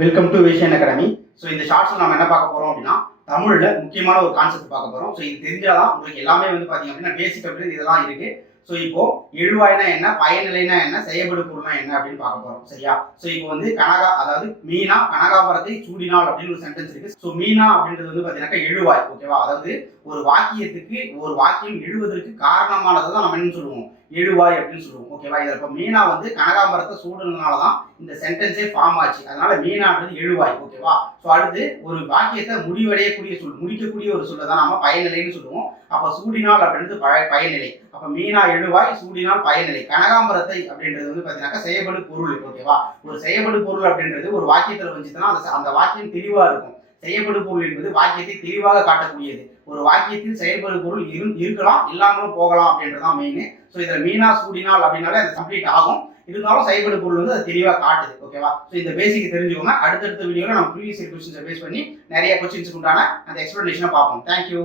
Welcome to vision academy. So இந்த ஷார்ட்ஸில் நம்ம என்ன பார்க்க போகிறோம் அப்படின்னா, தமிழில் முக்கியமான ஒரு கான்செப்ட் பார்க்க போகிறோம். ஸோ இது தெரிஞ்சாதான் உங்களுக்கு எல்லாமே பார்த்தீங்க அப்படின்னா பேசிக் அப்படின்னு இதெல்லாம் இருக்குது. ஸோ இப்போ எழுவாய்னா என்ன, பயனிலைனா என்ன, செய்யப்படு பொருள்னா என்ன அப்படின்னு பார்க்க போகிறோம். சரியா? ஸோ இப்போ கனகா, அதாவது மீனா கனகாபரத்தை சூடினாள் அப்படின்னு ஒரு சென்டென்ஸ் இருக்கு. ஸோ மீனா அப்படின்றது பார்த்தீங்கன்னாக்கா எழுவாய். ஓகேவா? அதாவது ஒரு வாக்கியத்துக்கு ஒரு வாக்கியம் எழுவதற்கு காரணமானதை தான் நம்ம என்ன சொல்லுவோம், எழுவாய் அப்படின்னு சொல்லுவோம். ஓகேவா? இதில் இப்போ மீனா கனகாம்பரத்தை சூடுனதுனாலதான் இந்த சென்டென்ஸே ஃபார்ம் ஆச்சு. அதனால மீனான்றது எழுவாய். ஓகேவா? ஸோ அடுத்து ஒரு வாக்கியத்தை முடிவடையக்கூடிய சொல், முடிக்கக்கூடிய ஒரு சொல்ல தான் நம்ம பயனிலைன்னு சொல்லுவோம். அப்ப சூடினால் அப்படின்றது பயனிலை. அப்ப மீனா எழுவாய், சூடினால் பயனிலை. கனகாம்பரத்தை அப்படின்றது பாத்தீங்கன்னா செய்யப்படு பொருள். ஓகேவா? ஒரு செய்யப்படு பொருள் அப்படின்றது ஒரு வாக்கியத்துல வந்துச்சுன்னா அந்த வாக்கியம் தெளிவா இருக்கும். செய்யப்படு பொருள் என்பது வாக்கியத்தை தெளிவாக காட்டக்கூடியது. ஒரு வாக்கியத்தில் செயல்படு பொருள் இருக்கலாம், இல்லாமலும் போகலாம் அப்படின்றதான் மெயின். ஸோ இதுல மீனா சூடினால் அப்படின்னாலே அது கம்ப்ளீட் ஆகும். இருந்தாலும் செயல்படு பொருள் அது தெளிவாக காட்டுது. ஓகேவா? ஸோ இந்த பேசிக் தெரிஞ்சுக்கோங்க. அடுத்தடுத்த வீடியோல நம்ம ப்ரீவியஸ் இயர் கொஸ்டின்ஸை பேஸ் பண்ணி நிறைய கொஸ்டின்ஸுக்கு உண்டான அந்த எக்ஸ்பிளனேஷனை பார்ப்போம். தேங்க்யூ.